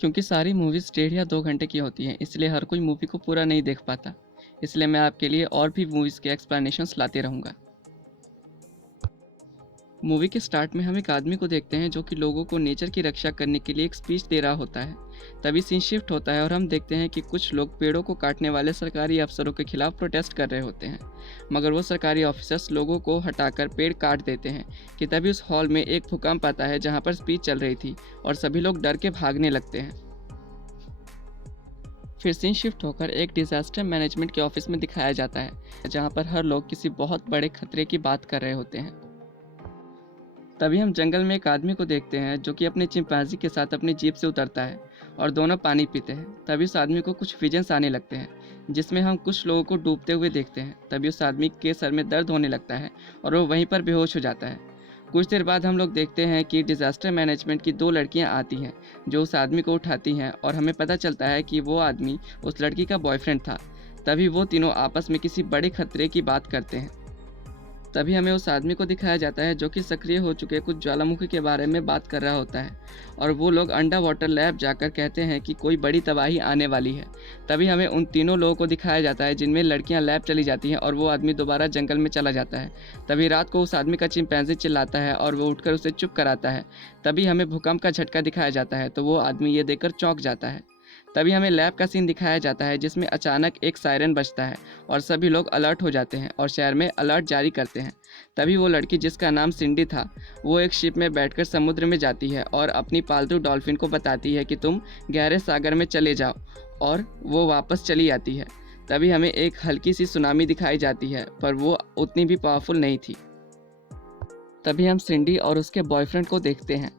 क्योंकि सारी मूवीज़ 1.5 या 2 घंटे की होती हैं, इसलिए हर कोई मूवी को पूरा नहीं देख पाता। इसलिए मैं आपके लिए और भी मूवीज़ के एक्सप्लेनेशंस लाते रहूँगा। मूवी के स्टार्ट में हम एक आदमी को देखते हैं जो कि लोगों को नेचर की रक्षा करने के लिए एक स्पीच दे रहा होता है। तभी सीन शिफ्ट होता है और हम देखते हैं कि कुछ लोग पेड़ों को काटने वाले सरकारी अफसरों के खिलाफ प्रोटेस्ट कर रहे होते हैं, मगर वो सरकारी ऑफिसर्स लोगों को हटाकर पेड़ काट देते हैं। कि तभी उस हॉल में एक भूकंप आता है जहाँ पर स्पीच चल रही थी और सभी लोग डर के भागने लगते हैं। फिर सीन शिफ्ट होकर एक डिजास्टर मैनेजमेंट के ऑफिस में दिखाया जाता है जहाँ पर हर लोग किसी बहुत बड़े खतरे की बात कर रहे होते हैं। तभी हम जंगल में एक आदमी को देखते हैं जो कि अपने चिंपैंजी के साथ अपनी जीप से उतरता है और दोनों पानी पीते हैं। तभी उस आदमी को कुछ विजन्स आने लगते हैं जिसमें हम कुछ लोगों को डूबते हुए देखते हैं। तभी उस आदमी के सर में दर्द होने लगता है और वो वहीं पर बेहोश हो जाता है। कुछ देर बाद हम लोग देखते हैं कि डिजास्टर मैनेजमेंट की 2 लड़कियां आती हैं जो उस आदमी को उठाती हैं और हमें पता चलता है कि वो आदमी उस लड़की का बॉयफ्रेंड था। तभी वो तीनों आपस में किसी बड़े खतरे की बात करते हैं। तभी हमें उस आदमी को दिखाया जाता है जो कि सक्रिय हो चुके कुछ ज्वालामुखी के बारे में बात कर रहा होता है और वो लोग अंडर वाटर लैब जाकर कहते हैं कि कोई बड़ी तबाही आने वाली है। तभी हमें उन तीनों लोगों को दिखाया जाता है जिनमें लड़कियां लैब चली जाती हैं और वो आदमी दोबारा जंगल में चला जाता है। तभी रात को उस आदमी का चिंपैंजी चिल्लाता है और वो उठकर उसे चुप कराता है। तभी हमें भूकंप का झटका दिखाया जाता है तो वो आदमी ये देखकर चौंक जाता है। तभी हमें लैब का सीन दिखाया जाता है जिसमें अचानक एक सायरन बजता है और सभी लोग अलर्ट हो जाते हैं और शहर में अलर्ट जारी करते हैं। तभी वो लड़की जिसका नाम सिंडी था वो एक शिप में बैठकर समुद्र में जाती है और अपनी पालतू डॉल्फिन को बताती है कि तुम गहरे सागर में चले जाओ, और वो वापस चली आती है। तभी हमें एक हल्की सी सुनामी दिखाई जाती है पर वो उतनी भी पावरफुल नहीं थी। तभी हम सिंडी और उसके बॉयफ्रेंड को देखते हैं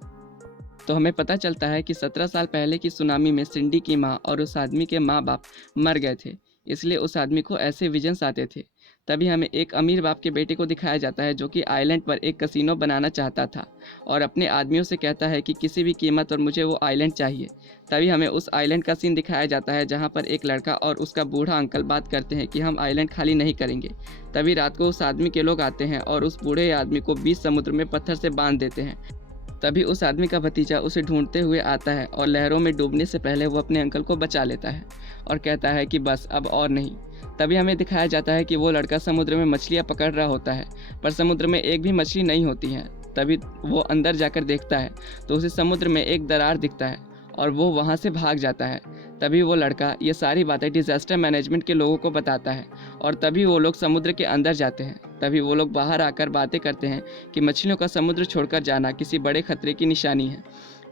तो हमें पता चलता है कि 17 साल पहले की सुनामी में सिंडी की माँ और उस आदमी के माँ बाप मर गए थे, इसलिए उस आदमी को ऐसे विजन्स आते थे। तभी हमें एक अमीर बाप के बेटे को दिखाया जाता है जो कि आइलैंड पर एक कसिनो बनाना चाहता था और अपने आदमियों से कहता है कि किसी भी कीमत और मुझे वो आइलैंड चाहिए। तभी हमें उस आइलैंड का सीन दिखाया जाता है जहाँ पर एक लड़का और उसका बूढ़ा अंकल बात करते हैं कि हम आइलैंड खाली नहीं करेंगे। तभी रात को उस आदमी के लोग आते हैं और उस बूढ़े आदमी को बीच समुद्र में पत्थर से बांध देते हैं। तभी उस आदमी का भतीजा उसे ढूंढते हुए आता है और लहरों में डूबने से पहले वो अपने अंकल को बचा लेता है और कहता है कि बस अब और नहीं। तभी हमें दिखाया जाता है कि वो लड़का समुद्र में मछलियाँ पकड़ रहा होता है पर समुद्र में एक भी मछली नहीं होती है। तभी वो अंदर जाकर देखता है तो उसे समुद्र में एक दरार दिखता है और वो वहाँ से भाग जाता है। तभी वो लड़का ये सारी बातें डिजास्टर मैनेजमेंट के लोगों को बताता है और तभी वो लोग समुद्र के अंदर जाते हैं। तभी वो लोग बाहर आकर बातें करते हैं कि मछलियों का समुद्र छोड़कर जाना किसी बड़े खतरे की निशानी है।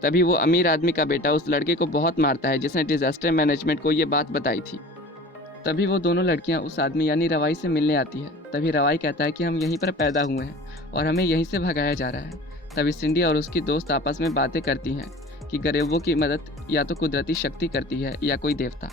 तभी वो अमीर आदमी का बेटा उस लड़के को बहुत मारता है जिसने डिजास्टर मैनेजमेंट को ये बात बताई थी। तभी वो दोनों लड़कियां उस आदमी यानी रवाई से मिलने आती है। तभी रवाई कहता है कि हम यहीं पर पैदा हुए हैं और हमें यहीं से भगाया जा रहा है। तभी सिंडी और उसकी दोस्त आपस में बातें करती हैं कि गरीबों की मदद या तो कुदरती शक्ति करती है या कोई देवता।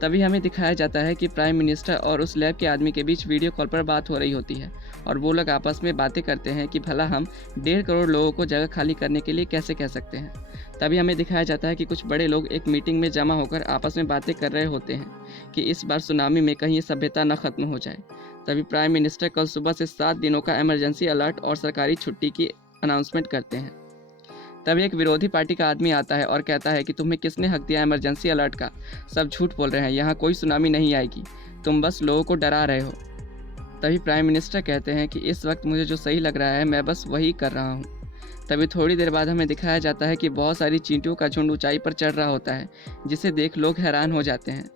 तभी हमें दिखाया जाता है कि प्राइम मिनिस्टर और उस लैब के आदमी के बीच वीडियो कॉल पर बात हो रही होती है और वो लोग आपस में बातें करते हैं कि भला हम 1.5 करोड़ लोगों को जगह खाली करने के लिए कैसे कह सकते हैं। तभी हमें दिखाया जाता है कि कुछ बड़े लोग एक मीटिंग में जमा होकर आपस में बातें कर रहे होते हैं कि इस बार सुनामी में कहीं ये सभ्यता न खत्म हो जाए। तभी प्राइम मिनिस्टर कल सुबह से 7 दिनों का इमरजेंसी अलर्ट और सरकारी छुट्टी की अनाउंसमेंट करते हैं। तभी एक विरोधी पार्टी का आदमी आता है और कहता है कि तुम्हें किसने हक दिया इमरजेंसी अलर्ट का, सब झूठ बोल रहे हैं, यहाँ कोई सुनामी नहीं आएगी, तुम बस लोगों को डरा रहे हो। तभी प्राइम मिनिस्टर कहते हैं कि इस वक्त मुझे जो सही लग रहा है मैं बस वही कर रहा हूँ। तभी थोड़ी देर बाद हमें दिखाया जाता है कि बहुत सारी चींटियों का झुंड ऊंचाई पर चढ़ रहा होता है जिसे देख लोग हैरान हो जाते हैं।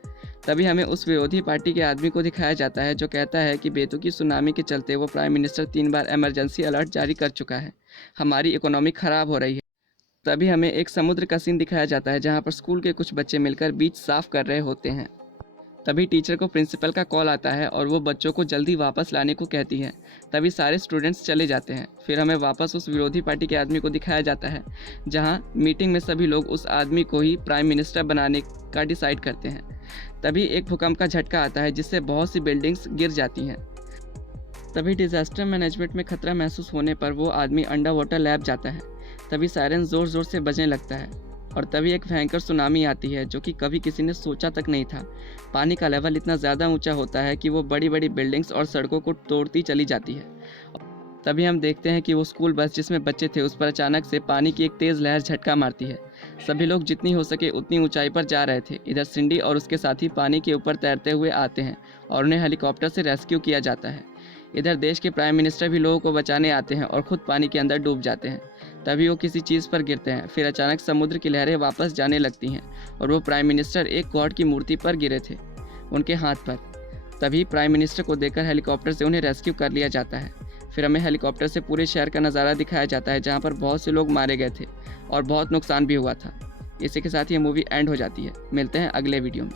तभी हमें उस विरोधी पार्टी के आदमी को दिखाया जाता है जो कहता है कि बेतुकी सुनामी के चलते वो प्राइम मिनिस्टर 3 बार इमरजेंसी अलर्ट जारी कर चुका है, हमारी इकोनॉमी खराब हो रही है। तभी हमें एक समुद्र का सीन दिखाया जाता है जहाँ पर स्कूल के कुछ बच्चे मिलकर बीच साफ कर रहे होते हैं। तभी टीचर को प्रिंसिपल का कॉल आता है और वो बच्चों को जल्दी वापस लाने को कहती है। तभी सारे स्टूडेंट्स चले जाते हैं। फिर हमें वापस उस विरोधी पार्टी के आदमी को दिखाया जाता है जहाँ मीटिंग में सभी लोग उस आदमी को ही प्राइम मिनिस्टर बनाने का डिसाइड करते हैं। तभी एक भूकंप का झटका आता है जिससे बहुत सी बिल्डिंग्स गिर जाती हैं। तभी डिजास्टर मैनेजमेंट में खतरा महसूस होने पर वो आदमी अंडर वाटर लैब जाता है। तभी सायरन ज़ोर ज़ोर से बजने लगता है और तभी एक भयंकर सुनामी आती है जो कि कभी किसी ने सोचा तक नहीं था। पानी का लेवल इतना ज़्यादा ऊंचा होता है कि वो बड़ी बड़ी बिल्डिंग्स और सड़कों को तोड़ती चली जाती है। तभी हम देखते हैं कि वो स्कूल बस जिसमें बच्चे थे उस पर अचानक से पानी की एक तेज़ लहर झटका मारती है सभी लोग जितनी हो सके उतनी ऊंचाई पर जा रहे थे। इधर सिंडी और उसके साथी पानी के ऊपर तैरते हुए आते हैं और उन्हें हेलीकॉप्टर से रेस्क्यू किया जाता है। इधर देश के प्राइम मिनिस्टर भी लोगों को बचाने आते हैं और खुद पानी के अंदर डूब जाते हैं। तभी वो किसी चीज़ पर गिरते हैं। फिर अचानक समुद्र की लहरें वापस जाने लगती हैं और वो प्राइम मिनिस्टर एक गॉड की मूर्ति पर गिरे थे, उनके हाथ पर। तभी प्राइम मिनिस्टर को देखकर हेलीकॉप्टर से उन्हें रेस्क्यू कर लिया जाता है। फिर हमें हेलीकॉप्टर से पूरे शहर का नज़ारा दिखाया जाता है जहाँ पर बहुत से लोग मारे गए थे और बहुत नुकसान भी हुआ था। इसी के साथ ये मूवी एंड हो जाती है। मिलते हैं अगले वीडियो में।